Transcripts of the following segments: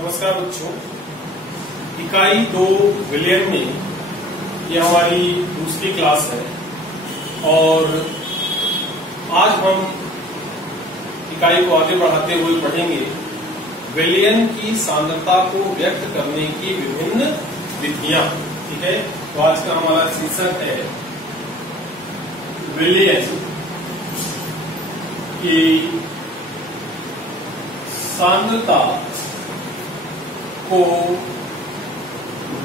नमस्कार बच्चों, इकाई 2 विलियन में ये हमारी दूसरी क्लास है और आज हम इकाई को आगे बढ़ाते हुए पढ़ेंगे विलियन की सांद्रता को व्यक्त करने की विभिन्न विधियां। ठीक है, तो आज का हमारा शीर्षक है विलियन की सांद्रता को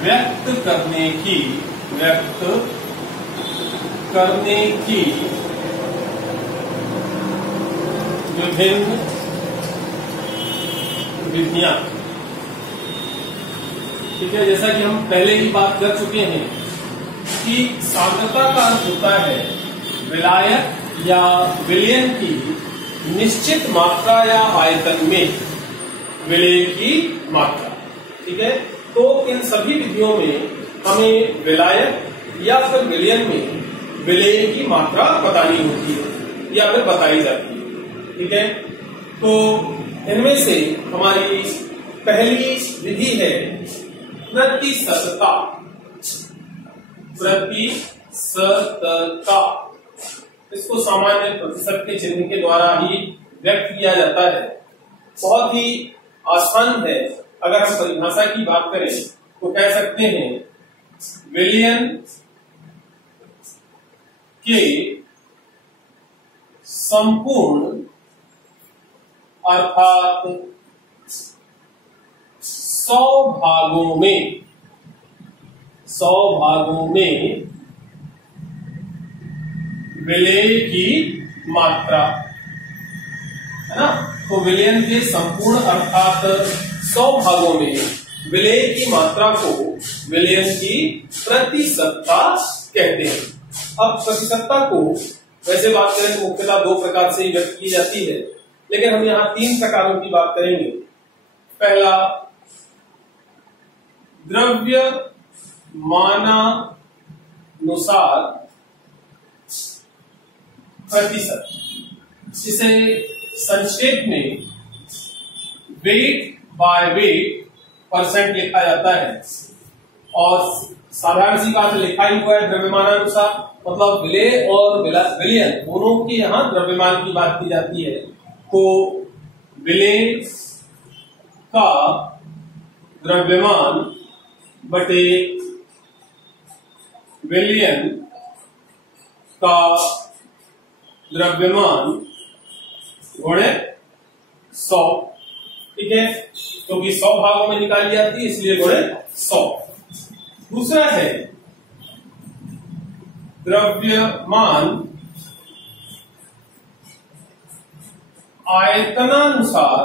व्यक्त करने की विभिन्न विधियां। ठीक है, जैसा कि हम पहले ही बात कर चुके हैं कि सांद्रता का अर्थ होता है विलायक या विलयन की निश्चित मात्रा या आयतन में विलय की मात्रा। ठीक है, तो इन सभी विधियों में हमें विलायक या फिर विलयन में विलय की मात्रा बतानी होती है या फिर बताई जाती है। ठीक है, तो इनमें से हमारी पहली विधि है प्रतिशतता। इसको सामान्य प्रतिशत के चिन्ह के द्वारा ही व्यक्त किया जाता है। बहुत ही आसान है। अगर हम परिभाषा की बात करें तो कह सकते हैं विलयन के संपूर्ण अर्थात 100 भागों में विलय की मात्रा है ना। तो विलयन के संपूर्ण अर्थात 100 भागों में विलय की मात्रा को विलयन की प्रतिशतता कहते हैं। अब प्रतिशतता को वैसे बात करें तो मुख्यतः 2 प्रकार से व्यक्त की जाती है, लेकिन हम यहाँ 3 प्रकारों की बात करेंगे। पहला, द्रव्यमानानुसार प्रतिशत, जिसे संक्षेप में वेट बाय वेट परसेंट लिखा जाता है। और साधारण सी बात लिखा ही हुआ है द्रव्यमानानुसार, मतलब विलय और विलयन दोनों की यहाँ द्रव्यमान की बात की जाती है। तो विलय का द्रव्यमान बटे विलयन का द्रव्यमान गुणे 100। ठीक है, क्योंकि 100 भागों में निकाली जाती है इसलिए गुणे 100। दूसरा है द्रव्यमान आयतनानुसार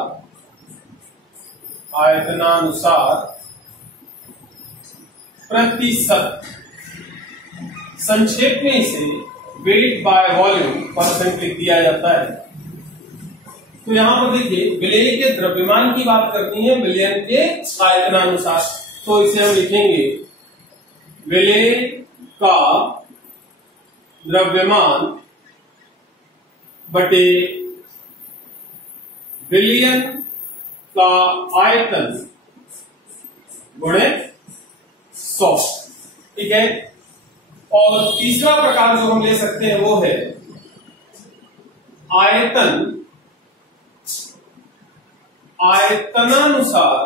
प्रतिशत। संक्षेप में इसे वेट बाय वॉल्यूम परसेंट लिख दिया जाता है। तो यहां पर देखिए विलय के द्रव्यमान की बात करनी है विलयन के आयतनानुसार, तो इसे हम लिखेंगे विलय का द्रव्यमान बटे विलयन का आयतन गुणे 100। ठीक है, और तीसरा प्रकार जो हम ले सकते हैं वो है आयतनानुसार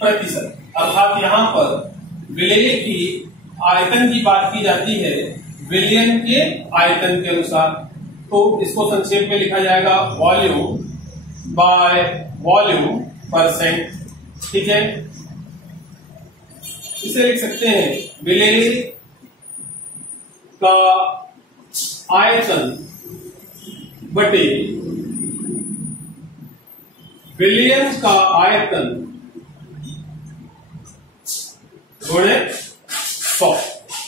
प्रतिशत। अर्थात यहां पर विलय की आयतन की बात की जाती है विलयन के आयतन के अनुसार। तो इसको संक्षेप में लिखा जाएगा वॉल्यूम बाय वॉल्यूम परसेंट। ठीक है, इसे लिख सकते हैं विलय का आयतन बटे विलयन का आयतन गुणे 100।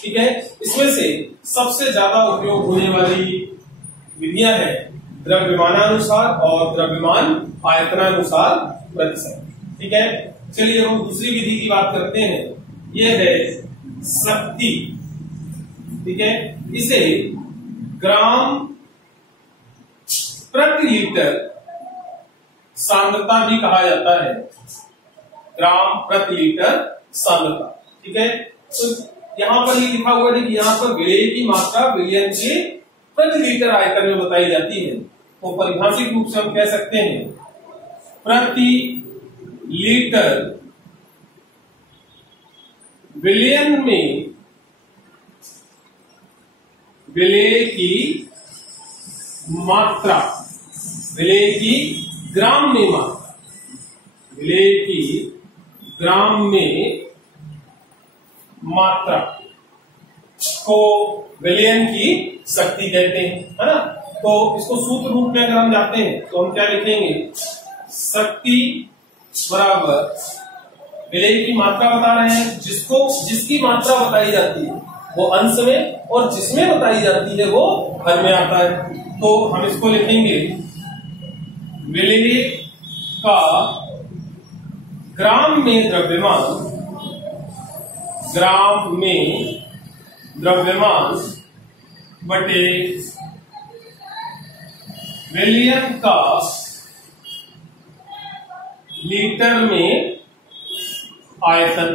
ठीक है, इसमें से सबसे ज्यादा उपयोग होने वाली विधियां हैं द्रव्यमानानुसार और द्रव्यमान आयतनानुसार प्रतिशत। ठीक है, चलिए हम दूसरी विधि की बात करते हैं। यह है शक्ति। ठीक है, इसे ग्राम प्रति लीटर सांद्रता भी कहा जाता है, ग्राम प्रति लीटर सांद्रता। ठीक है, तो यहां पर ये लिखा हुआ है कि यहां पर विलेय की मात्रा विलयन के प्रति लीटर आयतन में बताई जाती है। तो परिभाषिक रूप से हम कह सकते हैं प्रति लीटर विलयन में विलेय की मात्रा, विलेय की ग्राम में मात्रा, विलेय की ग्राम में मात्रा को विलयन की शक्ति कहते हैं, है ना। तो इसको सूत्र रूप में अगर हम जाते हैं तो हम क्या लिखेंगे, शक्ति बराबर विलेय की मात्रा बता रहे हैं, जिसकी मात्रा बताई जाती है वो अंश में और जिसमें बताई जाती है वो हर में आता है। तो हम इसको लिखेंगे विलेय का ग्राम में द्रव्यमान, ग्राम में द्रव्यमान बटे विलयन का लीटर में आयतन।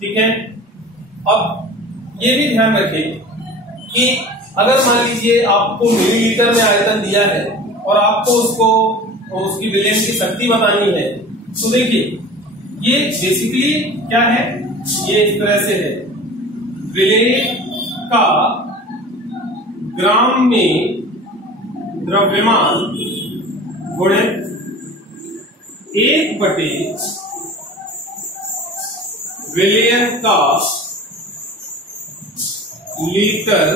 ठीक है, अब ये भी ध्यान रखें कि अगर मान लीजिए आपको मिलीलीटर में आयतन दिया है और आपको उसकी विलयन की शक्ति बतानी है, तो देखिए ये बेसिकली क्या है, ये इस तरह से है, विलेय का ग्राम में द्रव्यमान गुणित 1 बटे विलयन का लीटर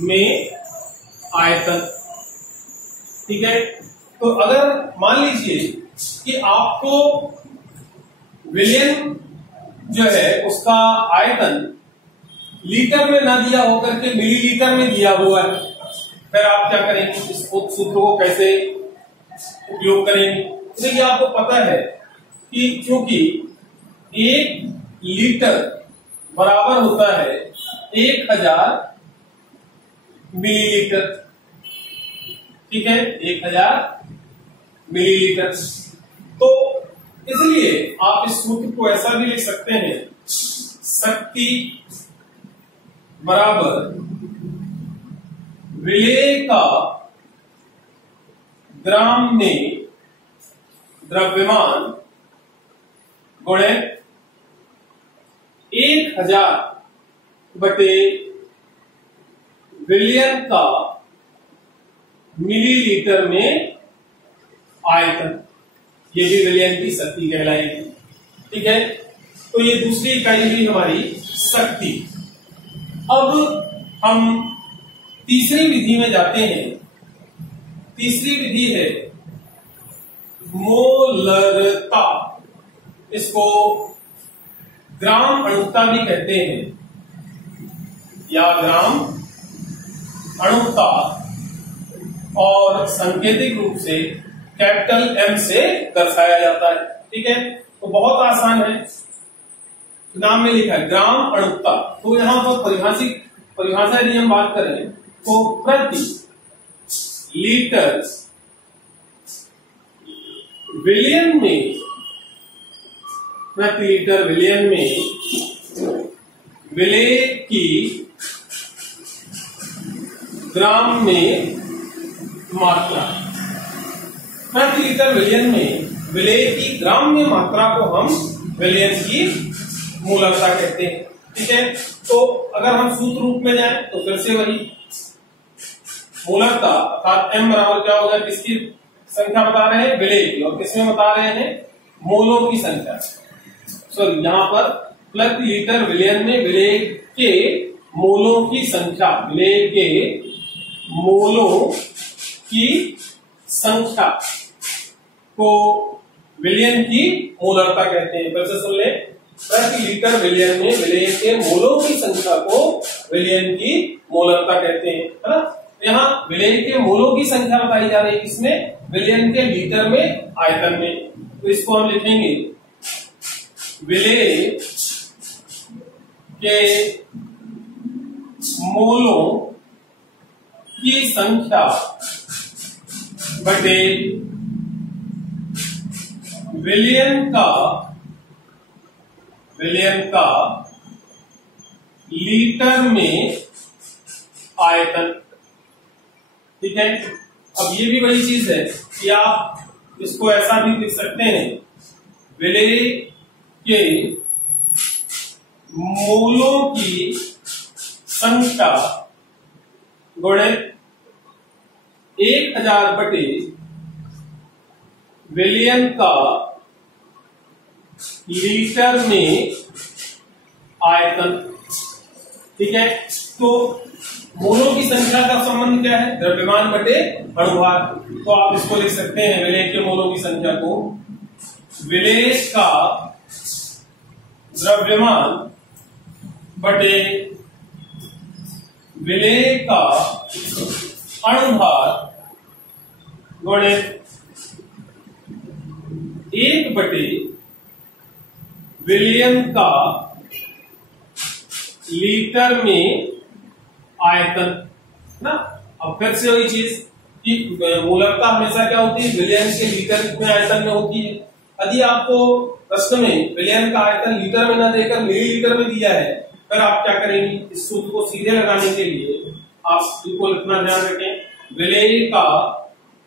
में आयतन। ठीक है, तो अगर मान लीजिए कि आपको विलयन जो है उसका आयतन लीटर में ना दिया होकर के मिलीलीटर में दिया हुआ है, फिर आप क्या करेंगे, इस सूत्र को कैसे उपयोग करेंगे। देखिए आपको पता है कि क्योंकि 1 लीटर बराबर होता है 1000 मिलीलीटर। ठीक है, 1000 मिलीलीटर। तो इसलिए आप इस सूत्र को ऐसा भी लिख सकते हैं, शक्ति बराबर विलेय का ग्राम में द्रव्यमान गुणित 1000 बटे विलयन का मिलीलीटर में आयतन, ये भी विलयन की शक्ति कहलाएगी। ठीक है, तो ये दूसरी इकाई हुई हमारी शक्ति। अब हम तीसरी विधि में जाते हैं। तीसरी विधि है मोलरता, इसको ग्राम अणुता भी कहते हैं या ग्राम अणुता, और सांकेतिक रूप से कैपिटल M से दर्शाया जाता है। ठीक है, तो बहुत आसान है, नाम में लिखा है ग्राम अणुता। तो यहां पर परिभाषा यदि हम बात करें तो प्रति लीटर विलयन में, प्रति लीटर विलयन में विलेय की ग्राम में मात्रा, प्रति लीटर विलयन में विलेय की ग्राम में मात्रा को हम विलयन की मोलरता कहते हैं। ठीक है, तो अगर हम सूत्र रूप में जाएं तो फिर से वही मोलरता अर्थात M बराबर क्या होगा, किसकी संख्या बता रहे हैं, विलेय की, और किसमें बता रहे हैं, मोलों की संख्या। सॉरी, यहाँ पर प्रति लीटर विलयन में विलेय के मोलों की संख्या, विलेय के मोलों की संख्या को विलयन की मोलरता कहते हैं। फिर से सुन ले, प्रति लीटर विलयन में विलेय के मोलों की संख्या को विलयन की मोलरता कहते हैं, है ना। यहाँ विलेय के मोलों की संख्या बताई जा रही है, इसमें विलयन के लीटर में, आयतन में। तो इसको हम लिखेंगे विलेय के मोलों की संख्या बटे विलयन का लीटर में आयतन। ठीक है, अब ये भी वही चीज है कि आप इसको ऐसा भी लिख सकते हैं, विलेय के मोलों की संख्या गुणित 1000 बटे विलयन का लीटर में आयतन। ठीक है, तो मोलों की संख्या का संबंध क्या है? द्रव्यमान बटे अणुभार। तो आप इसको लिख सकते हैं, विलेय के मोलों की संख्या को विलेय का द्रव्यमान बटे विलेय का अणुभार गुणित 1 बटे विलयन का लीटर में आयतन ना। अब फिर से वही चीज कि मूलकता हमेशा क्या होती है? विलयन के लीटर में आयतन में होती है। यदि आपको प्रश्न में विलयन का आयतन लीटर में न देकर मिलीलीटर में दिया है, फिर आप क्या करेंगे? इस सूत्र को सीधे लगाने के लिए आप इसको इतना ध्यान रखें, विलेय का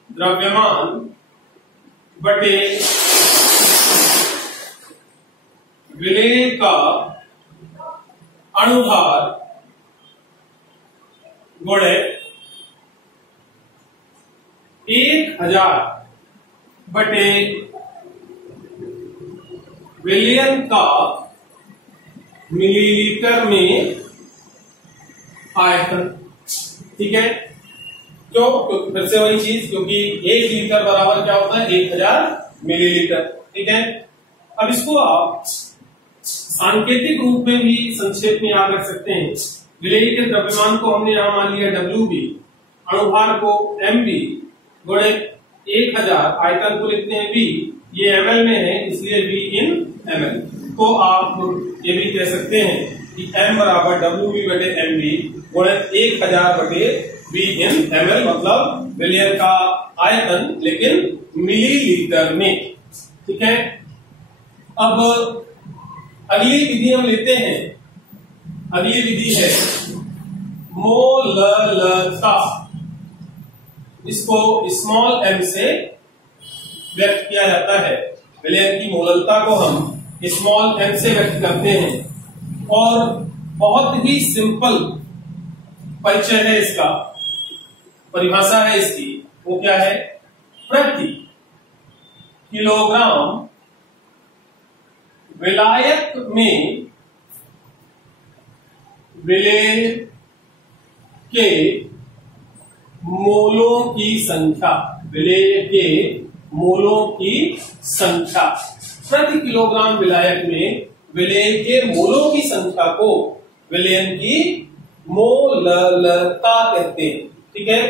द्रव्यमान बटे विलेय का अणुभार गुणित 1000 बटे विलयन का मिलीलीटर में आयतन। ठीक है, क्यों? फिर से वही चीज, क्योंकि 1 लीटर बराबर क्या होता है? 1000 मिलीलीटर। ठीक है, अब इसको आप सांकेतिक रूप में भी संक्षेप में याद रख सकते हैं। विलेय के द्रव्यमान को हमने यहां मान लिया WB, अणुभार को MB गुणित 1000, आयतन को लिखते हैं V, ये ml में है इसलिए V in ml। तो आप ये भी कह सकते हैं कि M बराबर WB बटे MB गुणित 1000 बटे V in ml, मतलब विलयन का आयतन लेकिन मिलीलीटर में। ठीक है, अब अगली विधि हम लेते हैं। अगली विधि है मोललता। इसको स्मॉल m से व्यक्त किया जाता है। विलयन की मोललता को हम स्मॉल m से व्यक्त करते हैं और बहुत ही सिंपल परिचय है इसका, परिभाषा है इसकी। वो क्या है? प्रति किलोग्राम विलायक में विलेय के मोलों की संख्या, विलेय के मोलों की संख्या, प्रति किलोग्राम विलायक में विलेय के मोलों की संख्या को विलयन की मोललता कहते हैं। ठीक है,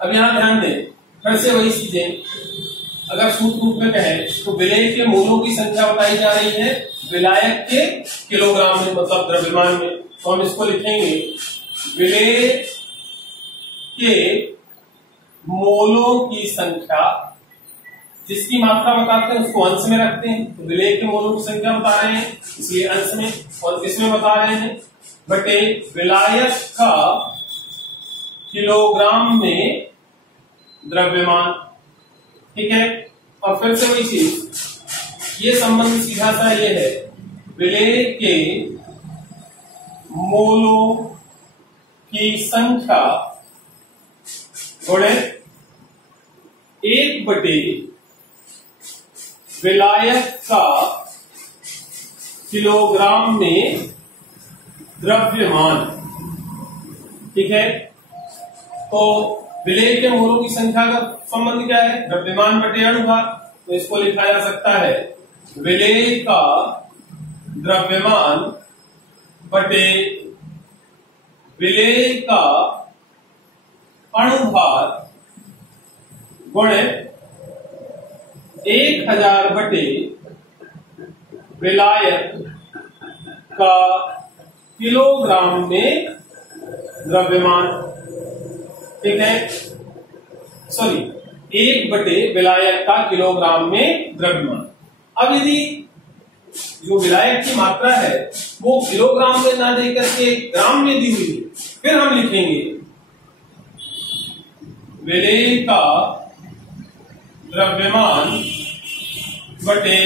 अब यहां ध्यान दें, फिर से वही चीजें। अगर सूत्र रूप में कहें तो विलेय के मोलों की संख्या बताई जा रही है विलायक के किलोग्राम में, मतलब द्रव्यमान में। तो हम इसको लिखेंगे विलेय के मोलों की संख्या, जिसकी मात्रा बताते हैं उसको अंश में रखते हैं। तो विलेय के मोलों की संख्या बता रहे हैं इसलिए अंश में, और किसमें बता रहे हैं? बटे विलायक का किलोग्राम में द्रव्यमान। ठीक है, और फिर से वही चीज, ये संबंध सीधा सा ये है, विलेय के मोलों की संख्या गुणित 1 बटे विलायक का किलोग्राम में द्रव्यमान। ठीक है, तो विलेय के मोलों की संख्या का संबंध क्या है? द्रव्यमान बटे अणुभार। तो इसको लिखा जा सकता है विलेय का द्रव्यमान बटे विलेय का अणुभार गुणित 1000 बटे विलायक का किलोग्राम में द्रव्यमान। ठीक है, सॉरी 1 बटे विलायक का किलोग्राम में द्रव्यमान। अब यदि जो विलायक की मात्रा है वो किलोग्राम में ना देकर के ग्राम में दी हुई है, फिर हम लिखेंगे विलेय का द्रव्यमान बटे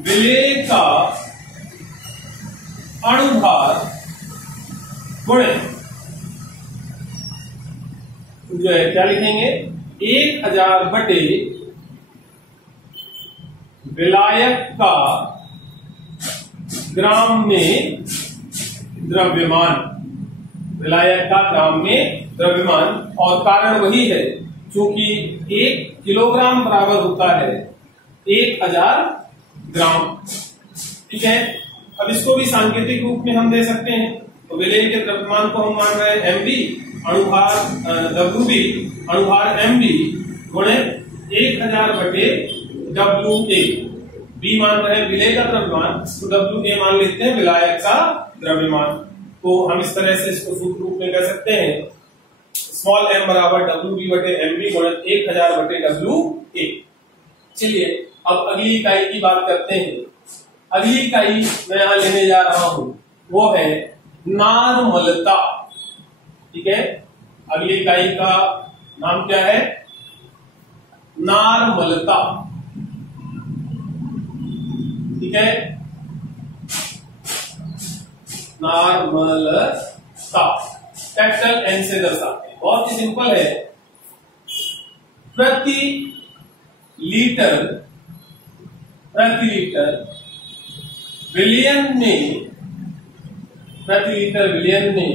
विलेय का अणुभार गुणे जो है क्या लिखेंगे 1000 बटे विलायक का ग्राम में द्रव्यमान, विलायक का ग्राम में द्रव्यमान। और कारण वही है क्योंकि 1 किलोग्राम बराबर होता है 1000 ग्राम। ठीक है, अब इसको भी सांकेतिक रूप में हम दे सकते हैं। तो विलेय के द्रव्यमान को हम मान रहे हैं mv, अणुभार wb, अणुभार mv गुणे 1000 बटे WA। B मान रहे हैं विलेय का द्रव्यमान, तो WA मान लेते हैं विलायक का द्रव्यमान। तो हम इस तरह से इसको सूत्र रूप में कह सकते हैं स्मॉल m बराबर WB बटे MB गुणे 1000 बटे WA। चलिए अब अगली इकाई की बात करते हैं। अगली इकाई मैं यहां लेने जा रहा हूं वो है नार्मलता। ठीक है, अगली इकाई का नाम क्या है? नार्मलता। ठीक है, नार्मलता कैपिटल N से दर्शाते हैं। बहुत ही सिंपल है। प्रति लीटर विलियन में, प्रति लीटर विलियन में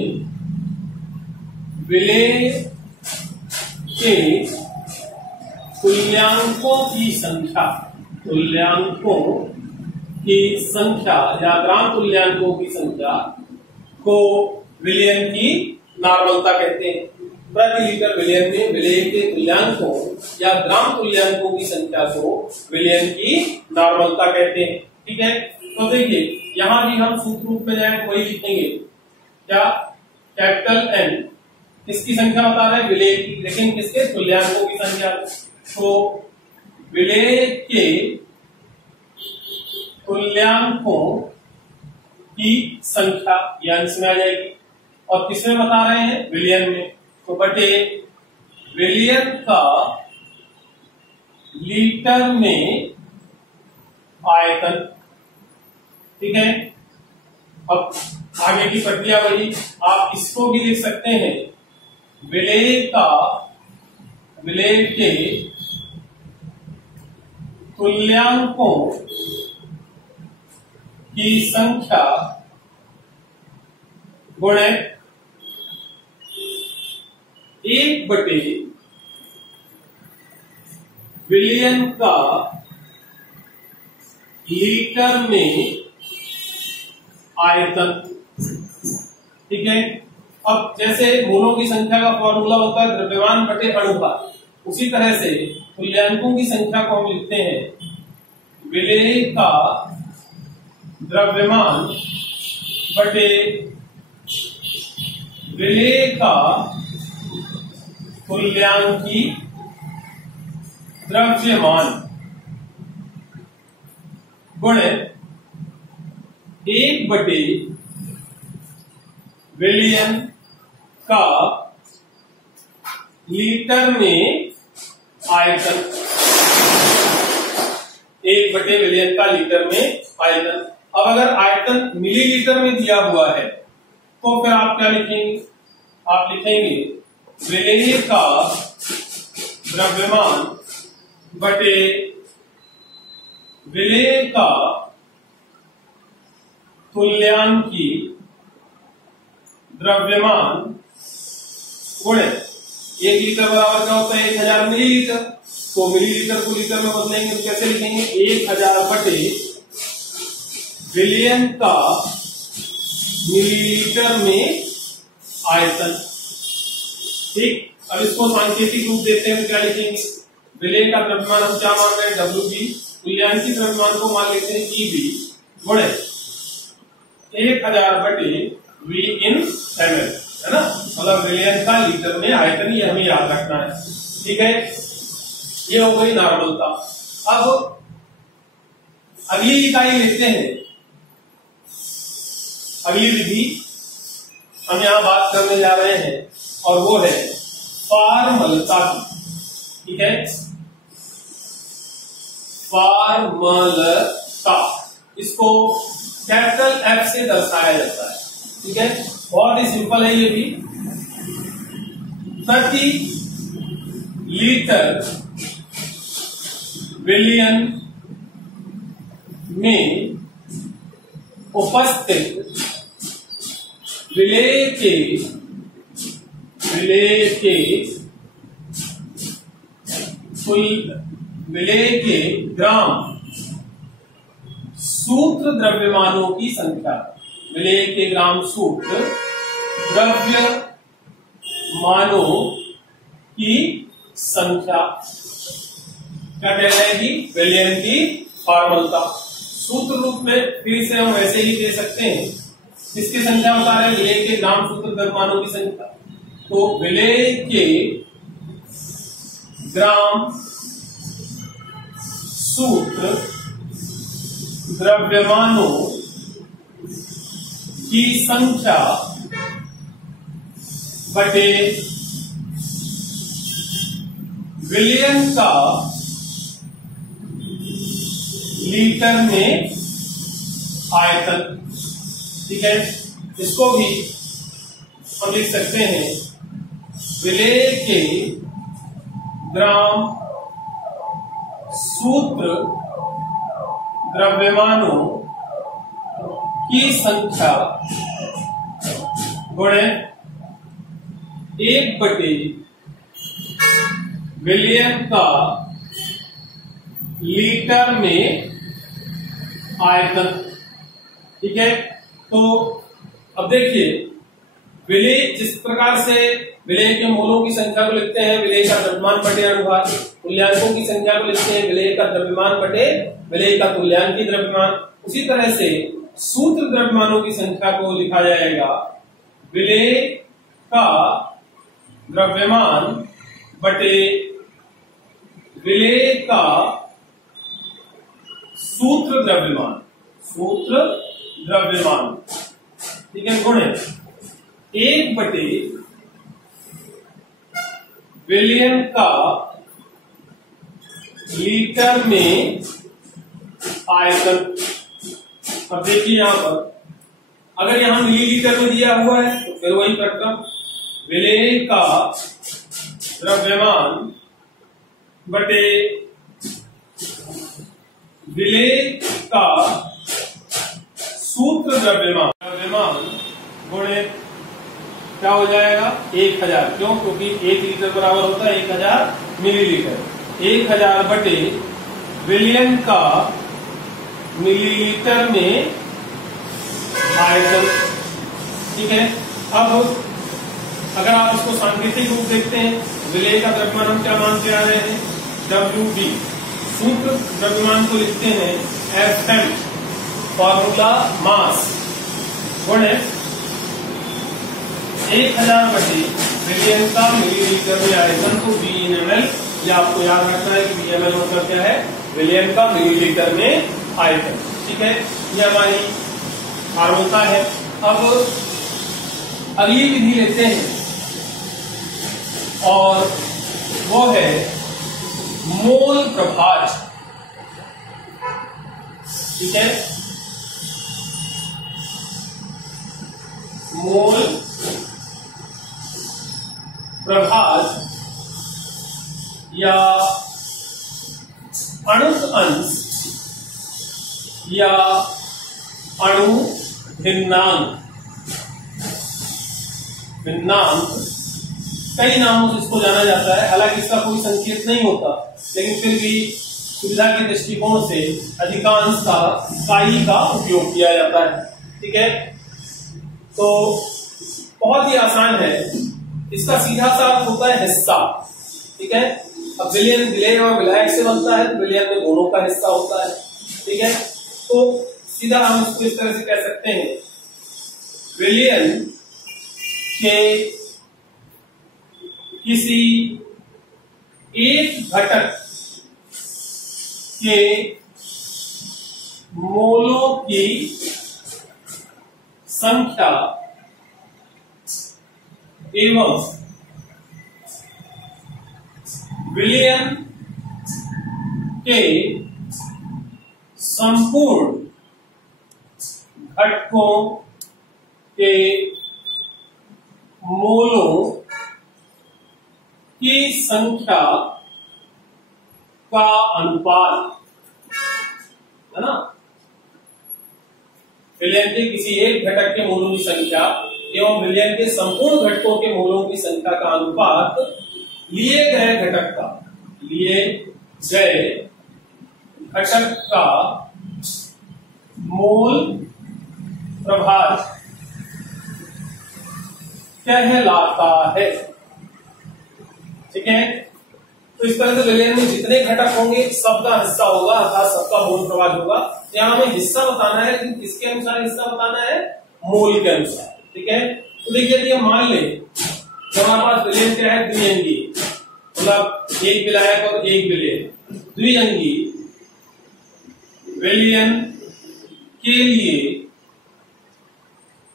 विलेय के तुल्यांकों की संख्या, तुल्यांकों की संख्या या ग्राम तुल्यांकों की संख्या को विलियन की नॉर्मलता कहते हैं। प्रति लीटर विलियन में विलेय के तुल्यांकों या ग्राम तुल्यांकों की संख्या को विलियन की नॉर्मलता कहते हैं। ठीक है, तो देखिए यहां भी हम सूत्र रूप में जाए वही लिखेंगे। क्या? कैपिटल N किसकी संख्या बता रहे हैं? विलेय की, लेकिन किसके? तुल्यांकों की संख्या। तो विलेय के तुल्यांकों की संख्या ये अंश में आ जाएगी। और किसमें बता रहे हैं? विलियन में। तो बटे विलियन का लीटर में आयतन। ठीक है, अब आगे की प्रक्रिया वही, आप इसको भी लिख सकते हैं विलेय के तुल्यांकों की संख्या गुणे 1 बटे विलियन का लीटर में आयतन। ठीक है, अब जैसे मोलों की संख्या का फॉर्मूला होता है द्रव्यमान बटे अणुभार, उसी तरह से तुल्यांकों की संख्या को हम लिखते हैं विलेय का द्रव्यमान बटे विलेय का तुल्यांकी द्रव्यमान गुणे 1 बटे विलियन का लीटर में आयतन। 1 बटे विलियन का लीटर में आयतन। अब अगर आयतन मिलीलीटर में दिया हुआ है तो फिर आप क्या लिखेंगे? आप लिखेंगे विलेय का द्रव्यमान बटे विलेय का तुल्यांकी द्रव्यमान गुणे 1 लीटर बराबर क्या होता है? 1000 मिलीलीटर। तो मिलीलीटर को लीटर में बदलेंगे तो कैसे लिखेंगे? 1000 बटे विलियन का मिलीलीटर में आयतन। ठीक, अब इसको सांकेतिक रूप देते हैं तो क्या लिखेंगे? विलेय का द्रव्यमान हम क्या मान रहे हैं? WB, तुल्यांकी द्रव्यमान को मान लेते हैं EB गुणे 1000 बटे V in ml, है ना? मतलब विलियन का लीटर में आयतन, ये हमें याद रखना है। ठीक है, ये हो गई नॉर्मलता। अब अगली इकाई लेते हैं, अगली विधि हम यहां बात करने जा रहे हैं और वो है फॉर्मलता की। ठीक है, फॉर्मलता, इसको कैपिटल एफ से दर्शाया जाता है। ठीक है, बहुत ही सिंपल है ये भी। 30 लीटर विलियन में उपस्थित विलेय के ग्राम सूत्र द्रव्यमानों की संख्या, विलेय के ग्राम सूत्र द्रव्यमानों की संख्या क्या कहलाएगी? विलियन की फॉर्मलता। सूत्र रूप में फिर से हम वैसे ही दे सकते हैं, किसकी संख्या बता रहे हैं? विलेय के ग्राम सूत्र द्रव्यमानों की संख्या। तो विलेय के ग्राम सूत्र द्रव्यमानों की संख्या बटे विलियन का लीटर में आयतन। ठीक है, इसको भी हम लिख सकते हैं विलेय के ग्राम सूत्र द्रव्यमानों की संख्या गुणे 1 बटे विलियन का लीटर में आयतन। ठीक है, तो अब देखिए विलेय जिस प्रकार से विलेय के मोलों की संख्या को लिखते हैं विलेय का द्रव्यमान बटे अनुभाग, तुल्यांकों की संख्या को लिखते हैं विलेय का द्रव्यमान बटे विलेय का तुल्यांकी द्रव्यमान, उसी तरह से सूत्र द्रव्यमानों की संख्या को लिखा जाएगा विलेय का द्रव्यमान बटे विलेय का सूत्र द्रव्यमान, सूत्र द्रव्यमान। ठीक है, गुणे 1 बटे विलियन का लीटर में आयतन। अब देखिए यहां पर अगर यहां मिलीलीटर में दिया हुआ है तो फिर वही प्रक्रम, विलेय का द्रव्यमान बटे विलेय का सूत्र द्रव्यमान गुणे क्या हो जाएगा? 1000। क्यों? क्योंकि 1 लीटर बराबर होता है 1000 मिलीलीटर। 1000 बटे विलियन का मिलीलीटर में आयतन। ठीक है, अब अगर आप इसको सांकेतिक रूप देखते हैं, विलेय का द्रव्यमान हम क्या मानते आ रहे हैं? WB। सूत्र द्रव्यमान को लिखते हैं FM, फॉर्मूला मास, गुणे 1000 बटे विलियन का मिलीलीटर में आयतन को VmL, या आपको याद रखना है कि VmL मतलब क्या है? विलियन का मिलीलीटर में आयतन। ठीक है, ये हमारी फॉर्मूला है। अब अगली विधि लेते हैं और वो है मोल प्रभाज। ठीक है, मोल प्रभाज या अणुक अंश या अणु भिन्नांक, कई नामों से इसको जाना जाता है। हालांकि इसका कोई संकेत नहीं होता, लेकिन फिर भी सुविधा के दृष्टिकोण से अधिकांशतः काई का उपयोग किया जाता है। ठीक है, तो बहुत ही आसान है, इसका सीधा सा अर्थ होता है हिस्सा। ठीक है, अब विलियन विलेय और विलायक से बनता है, तो विलियन में दोनों का हिस्सा होता है। ठीक है, तो सीधा हम इसको इस तरह से कह सकते हैं, विलियन के किसी एक घटक के मोलों की संख्या एवं विलयन के संपूर्ण घटकों के मोलों की संख्या का अनुपात, है ना। विलयन के किसी एक घटक के मोलों की संख्या एवं विलयन के संपूर्ण घटकों के मोलों की संख्या का अनुपात लिए गए घटक का मोल प्रभार कहलाता है। ठीक है, तो इस तरह से विलयन में जितने घटक होंगे सबका हिस्सा होगा, अर्थात सबका मोल प्रभार होगा। यहाँ हमें हिस्सा बताना है, लेकिन किसके अनुसार हिस्सा बताना है? मोल के अनुसार। ठीक है, तो देखिए यदि हम मान ले कि हमारे पास विलयन क्या है? द्विअंगी, मतलब एक विलायक और एक विलयन। द्विअंगी विलयन के लिए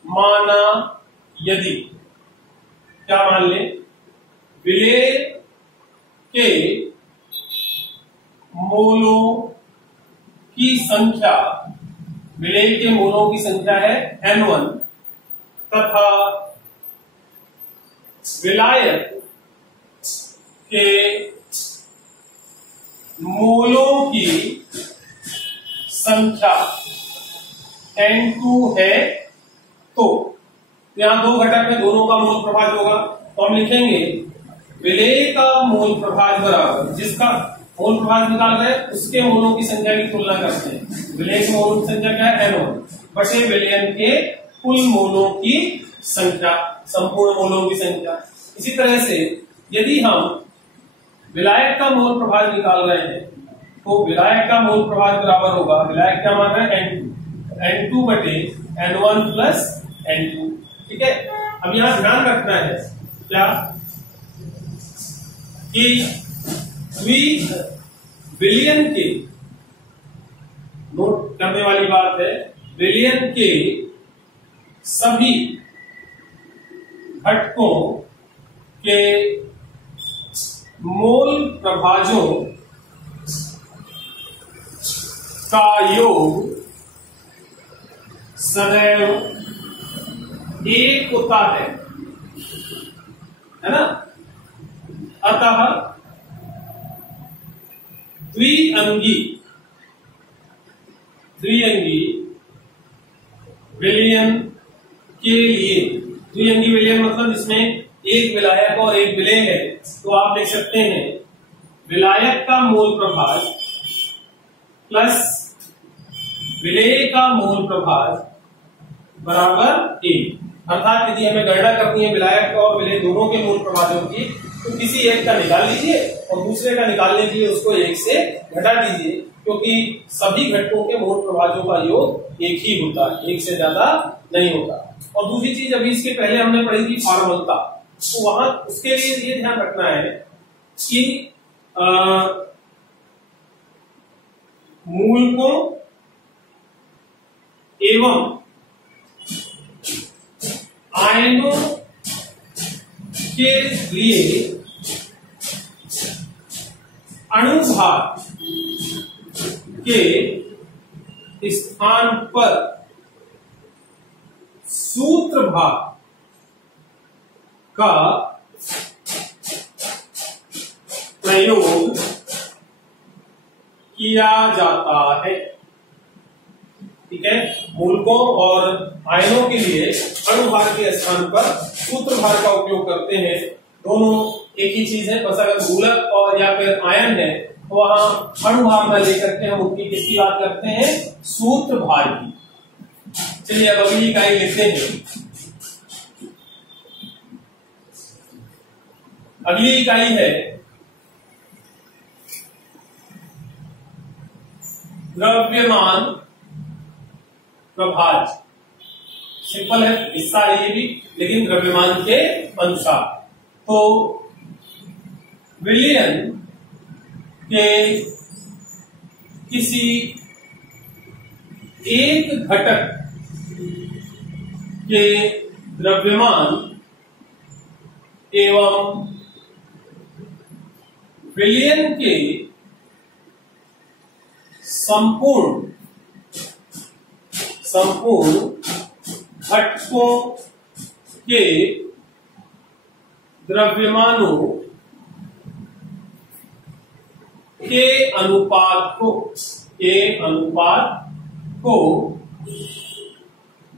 माना यदि, क्या मान ले? विलय के मोलों की संख्या, विलय के मोलों की संख्या है N1 तथा विलायक के मोलों की संख्या N2 है, तो यहां दो घटक में दोनों का मोल प्रभाज होगा, तो हम लिखेंगे विलय का मोल प्रभाज बराबर, जिसका मोल प्रभाज निकाल रहे हैं उसके मोलों की संख्या की तुलना करते हैं। विलय के मोलों की संख्या क्या है? N1 बटे विलयन के कुल मोलों की संख्या, संपूर्ण मोलों की संख्या। इसी तरह से यदि हम विलायक का मोल प्रभाज निकाल रहे हैं तो विलायक का मोल प्रभाज बराबर होगा, विलायक क्या मान रहे हैं? N2 बटे N1 प्लस N2। ठीक है, अब यहां ध्यान रखना है क्या कि विलयन के, नोट करने वाली बात है, विलयन के सभी घटकों के मोल प्रभाजों का योग सदैव एक होता है ना। अतः द्विअंगी विलयन के लिए, द्विअंगी विलयन मतलब इसमें एक विलायक और एक विलय है, तो आप लिख सकते हैं विलायक का मोल प्रभाज प्लस विलय का मोल प्रभाज बराबर एक। अर्थात यदि हमें गणना करनी है विलायक और विलय दोनों के मूल प्रभाजों की, तो किसी एक का निकाल लीजिए और दूसरे का निकालने के लिए उसको एक से घटा दीजिए, क्योंकि सभी घटकों के मूल प्रभाजों का योग एक ही होता है, एक से ज्यादा नहीं होता। और दूसरी चीज, अभी इसके पहले हमने पढ़ी थी फॉर्मलता, तो वहां उसके लिए ये ध्यान रखना है कि मूल को एवं आयनों के लिए अणुभार के स्थान पर सूत्र भार का प्रयोग किया जाता है। ठीक है, मूलकों और आयनों के लिए अणुभार के स्थान पर सूत्र भार का उपयोग करते हैं। दोनों एक ही चीज है, बस अगर मूलक और या फिर आयन है तो वहां अणुभार में लेकर के हम उनकी किसकी बात करते हैं? सूत्र भार की। चलिए अब अगली इकाई लिखते हैं। अगली इकाई है द्रव्यमान प्रभाज। सिंपल है, हिस्सा है ये भी, लेकिन द्रव्यमान के अनुसार। तो विलयन के किसी एक घटक के द्रव्यमान एवं विलयन के संपूर्ण घटकों के द्रव्यमानों के अनुपात को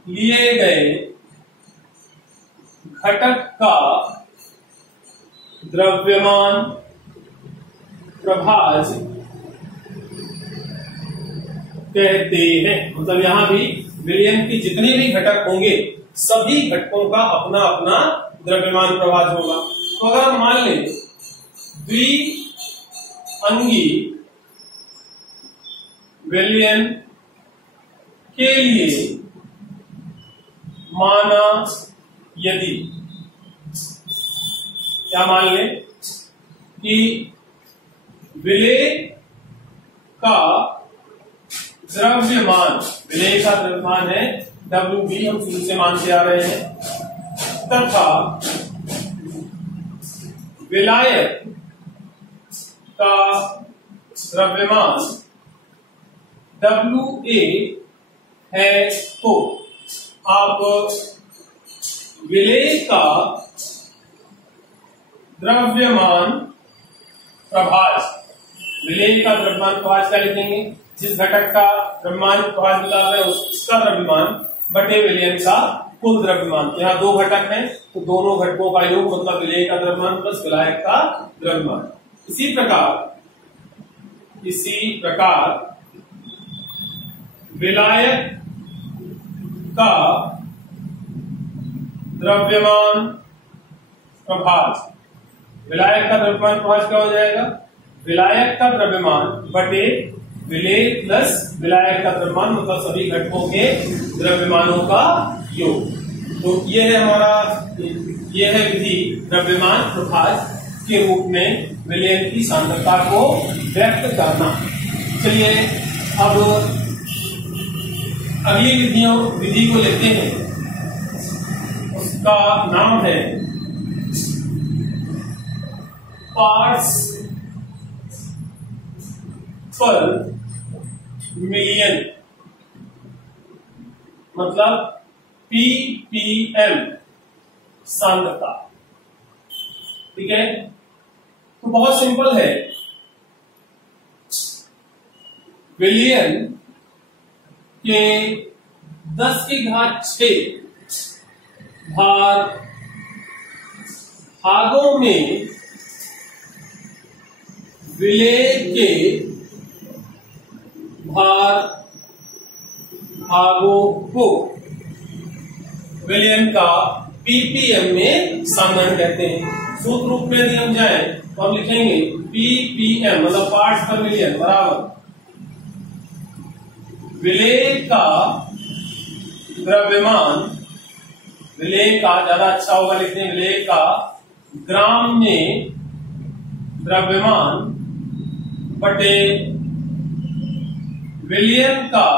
लिए गए घटक का द्रव्यमान प्रभाज कहते हैं। मतलब यहां भी विलयन के जितने भी घटक होंगे सभी घटकों का अपना अपना द्रव्यमान प्रभाज होगा। तो अगर हम मान लें द्विअंगी विलयन के लिए माना यदि क्या मान लें कि विलेय का द्रव्यमान है WB, हम शुरू से मानते आ रहे हैं, तथा विलायक का द्रव्यमान WA है, तो आप विलेय का द्रव्यमान प्रभाज क्या लिखेंगे? जिस घटक का द्रव्यमान प्रभाज निकाल रहे हैं उसका द्रव्यमान बटे विलयन का कुल द्रव्यमान। तो यहाँ दो घटक हैं तो दोनों घटकों का योग मतलब विलेय का द्रव्यमान प्लस विलायक का द्रव्यमान। इसी प्रकार विलायक का द्रव्यमान प्रभाज क्या हो जाएगा? विलायक का द्रव्यमान बटे विलेय प्लस विलायक का द्रव्यमान मतलब सभी घटकों के द्रव्यमानों का योग। तो ये है विधि द्रव्यमान प्रभाज के रूप में विलयन की सांद्रता को व्यक्त करना। चलिए अब अगली विधि को लेते हैं, उसका नाम है पार्ट्स पर मिलियन, मतलब ppm सांद्रता। ठीक है, तो बहुत सिंपल है। विलयन के 10⁶ भागों में विलेय के भागों को विलयन का ppm में संघनन कहते हैं। सूत्र रूप में यदि हम जाए तो हम लिखेंगे ppm मतलब पार्ट्स पर मिलियन बराबर विलेय का द्रव्यमान, विलेय का ज्यादा अच्छा होगा लिखने, विलेय का ग्राम में द्रव्यमान बटे विलयन का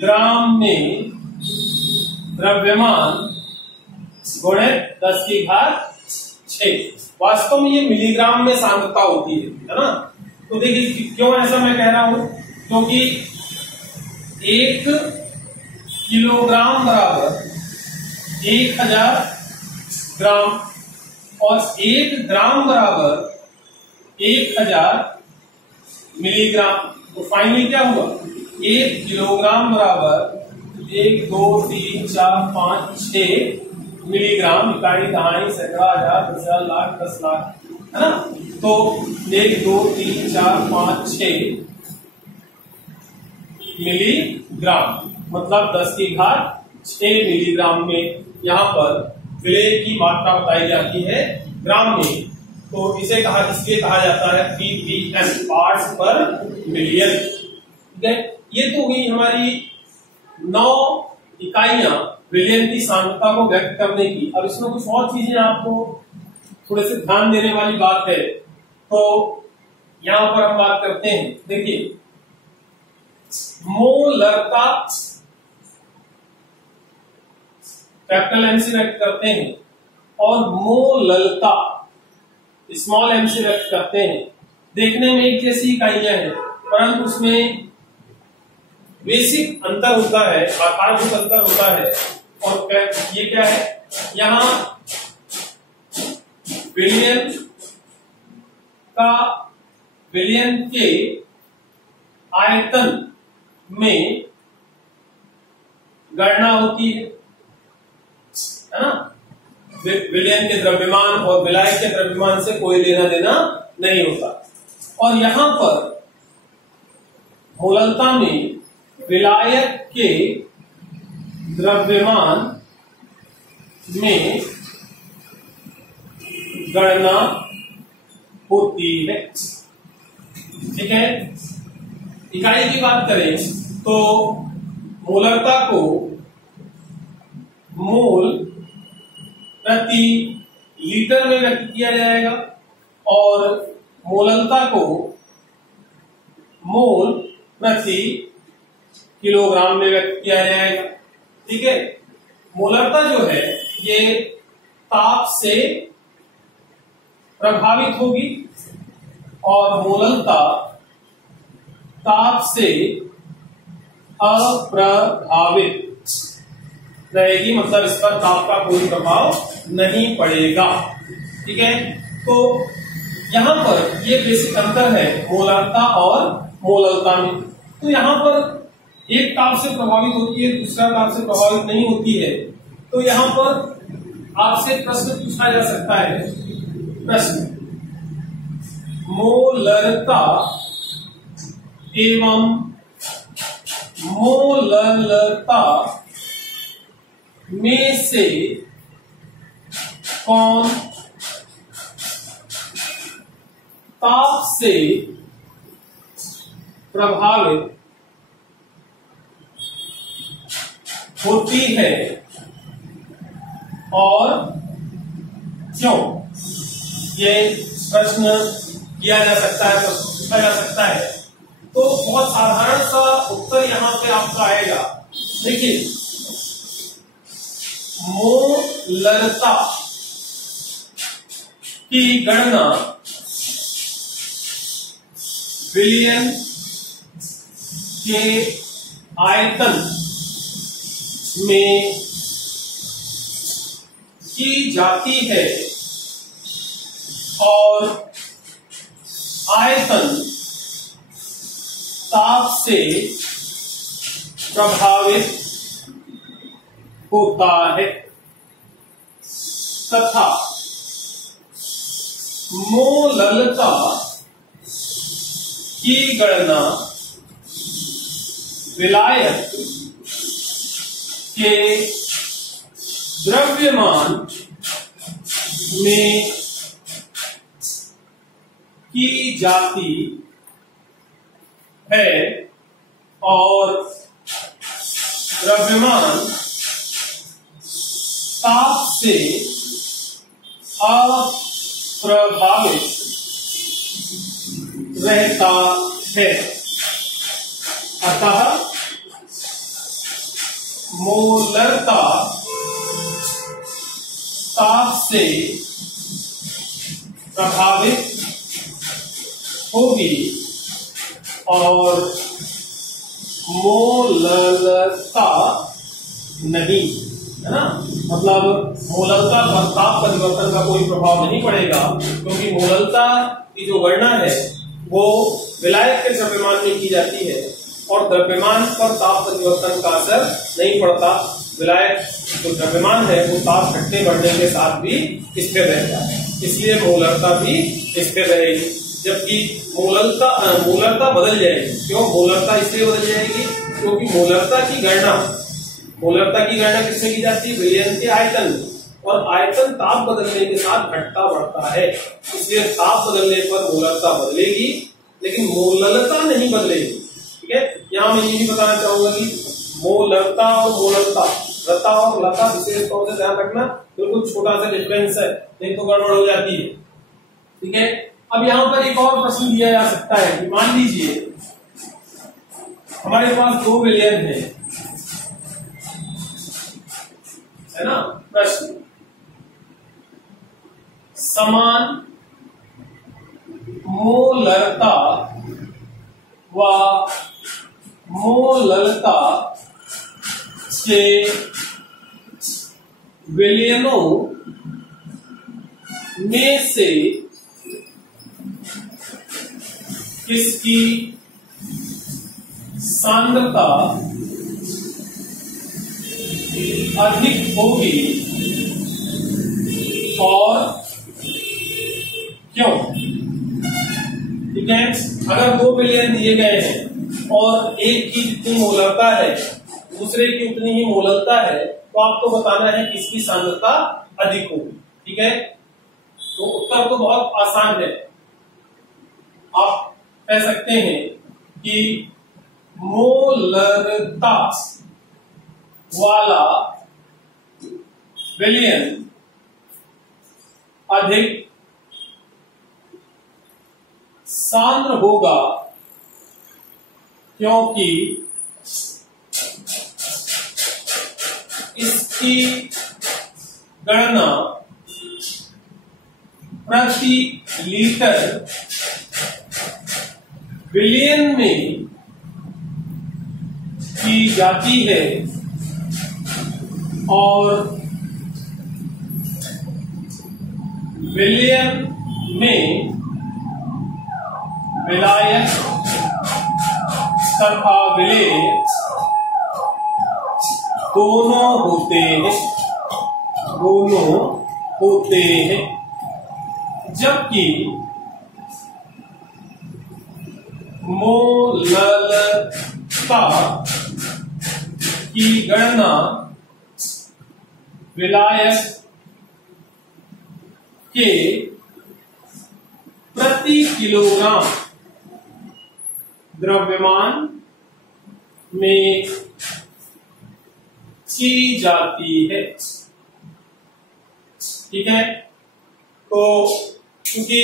ग्राम में द्रव्यमान गुणे 10⁶। वास्तव में ये मिलीग्राम में सांद्रता होती है ना। तो देखिए क्यों ऐसा मैं कह रहा हूं, क्योंकि 1 किलोग्राम बराबर 1000 ग्राम और 1 ग्राम बराबर 1000 मिलीग्राम। तो फाइनली क्या हुआ? 1 किलोग्राम बराबर 1 2 3 4 5 6 मिलीग्राम, इकाई दहाई सैकड़ा हजार 10,000 लाख 10 लाख, है ना। तो 1 2 3 4 5 6 मिलीग्राम मतलब 10⁶ मिलीग्राम में यहाँ पर विलेय की मात्रा बताई जाती है ग्राम में। तो इसे इसलिए कहा जाता है ppm पार्ट्स पर मिलियन। ठीक है, ये तो हुई हमारी 9 इकाइयां विलयन की सांद्रता को व्यक्त करने की। अब इसमें कुछ और चीजें आपको थोड़े से ध्यान देने वाली बात है तो यहां पर हम बात करते हैं, देखिए मोलरता कैपिटल एम से व्यक्त करते हैं और मोललता स्मॉल एम से व्यक्त करते हैं। देखने में एक जैसी इकाइयां हैं, परंतु उसमें बेसिक अंतर होता है, आकारभूत अंतर होता है। और ये क्या है, यहां विलयन के आयतन में गणना होती है ना। विलयन के द्रव्यमान और विलायक के द्रव्यमान से कोई लेना देना नहीं होता। और यहां पर मोललता में विलायक के द्रव्यमान में गणना होती है। ठीक है, इकाई की बात करें तो मोलरता को मोल प्रति लीटर में व्यक्त किया जाएगा और मोललता को मोल प्रति किलोग्राम में व्यक्त किया जाएगा। ठीक है, मोलरता जो है ये ताप से प्रभावित होगी और मोललता ताप से अप्रभावित रहेगी, मतलब इस पर ताप का कोई प्रभाव नहीं पड़ेगा। ठीक है, तो यहां पर ये बेसिक अंतर है मोलरता और मोललता में। तो यहां पर एक ताप से प्रभावित होती है, दूसरा ताप से प्रभावित नहीं होती है। तो यहां पर आपसे प्रश्न पूछा जा सकता है, प्रश्न मोलरता एवं मोललता में से कौन ताप से प्रभावित होती है और क्यों? ये प्रश्न किया जा सकता है, पूछा जा सकता है। तो बहुत साधारण सा उत्तर यहां पे आपका आएगा। देखिए, मोलरता की गणना विलयन के आयतन में की जाती है और आयतन ताप से प्रभावित होता है तथा मोललता की गणना विलायक के द्रव्यमान में की जाती है और द्रव्यमान ताप से अप्रभावित रहता है। अतः मोलरता ताप से प्रभावित होगी और मोललता नहीं, है ना। मतलब मोललता पर ताप परिवर्तन का कोई प्रभाव नहीं पड़ेगा, क्योंकि मोललता की जो गणना है वो विलायक के द्रव्यमान में की जाती है और द्रव्यमान पर ताप परिवर्तन का असर नहीं पड़ता। विलायक जो द्रव्यमान है वो ताप घटने बढ़ने के साथ भी स्थिर रहता है, इसलिए मोलरता भी स्थिर रहेगी। जबकि मोलरता बदल जाएगी। क्यों मोलरता इसलिए बदल जाएगी? क्योंकि मोलरता की गणना किससे की जाती है? विलयन के आयतन, और आयतन ताप बदलने के साथ घटता बढ़ता है, इसलिए ताप बदलने पर मोलरता बदलेगी लेकिन मोललता नहीं बदलेगी। ठीक है, यहाँ मैं ये भी बताना चाहूंगा कि मोलरता और मोललता, लता और लता विशेष तौर से ध्यान रखना, बिल्कुल छोटा सा डिफरेंस है, नहीं तो गड़बड़ हो जाती है। ठीक है, अब यहां पर एक और प्रश्न दिया जा सकता है कि मान लीजिए हमारे पास 2 विलयन है ना। प्रश्न, समान मोलरता व मोलरता के विलयनों में से किसकी सांद्रता अधिक होगी और क्यों? ठीक है, अगर 2 विलयन दिए गए हैं और एक की जितनी मोलरता है दूसरे की उतनी ही मोलरता है, तो आपको बताना है किसकी सांद्रता अधिक होगी। ठीक है, तो उत्तर तो बहुत आसान है। आप कह सकते हैं कि मोलरता वाला विलयन अधिक सांद्र होगा क्योंकि इसकी गणना प्रति लीटर विलयन में की जाती है और विलयन में विलायक तथा विलेय दोनों होते हैं, जबकि मोलरता की गणना विलायक के प्रति किलोग्राम द्रव्यमान में की जाती है। ठीक है, तो क्योंकि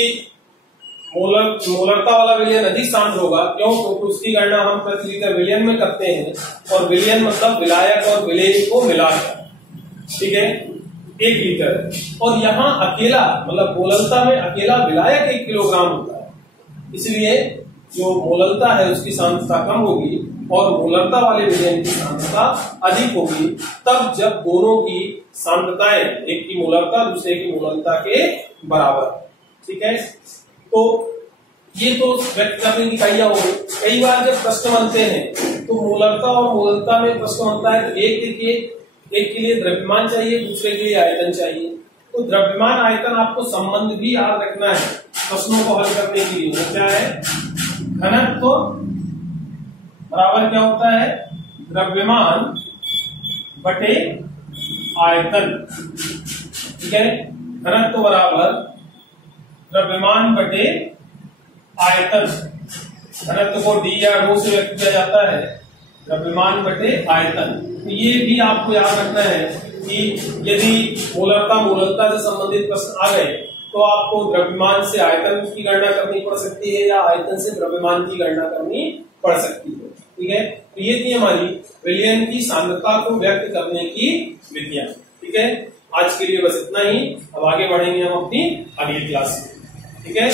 मोलरता वाला विलयन अधिक सांद्र होगा, क्यों? क्योंकि उसकी गणना हम प्रति लीटर विलयन में करते हैं और विलयन मतलब विलायक और विलेय को मिलाकर। ठीक है, 1 लीटर, और यहाँ अकेला मतलब मोलरता में अकेला विलायक 1 किलोग्राम होता है, इसलिए जो मोलरता है उसकी सांद्रता कम होगी और मोलरता वाले विलयन की सांद्रता अधिक होगी तब जब दोनों की सांद्रताएं, एक की मोलरता दूसरे की मोलरता के बराबर। ठीक है, तो ये तो व्यक्त करने की इकाइयां हो गई। कई बार जब प्रश्न बनते हैं तो मोलरता और मोलरता में प्रश्न बनता है, तो एक के लिए द्रव्यमान चाहिए, दूसरे के लिए आयतन चाहिए। तो द्रव्यमान आयतन आपको संबंध भी याद रखना है प्रश्नों को हल करने के लिए। वो क्या है? घनत्व तो बराबर क्या होता है? द्रव्यमान बटे आयतन। ठीक है, घनत्व तो बराबर द्रव्यमान बटे आयतन। घनत्व को डी या रो से व्यक्त किया जाता है, द्रव्यमान बटे आयतन। तो ये भी आपको याद रखना है कि यदि मोलरता से संबंधित प्रश्न आ गए तो आपको द्रव्यमान से आयतन की गणना करनी पड़ सकती है या आयतन से द्रव्यमान की गणना करनी पड़ सकती है। ठीक है, तो ये थी हमारी विलयन की सांद्रता को व्यक्त करने की विधियां। ठीक है, आज के लिए बस इतना ही। अब आगे बढ़ेंगे हम अपनी अगली क्लास में। ठीक है।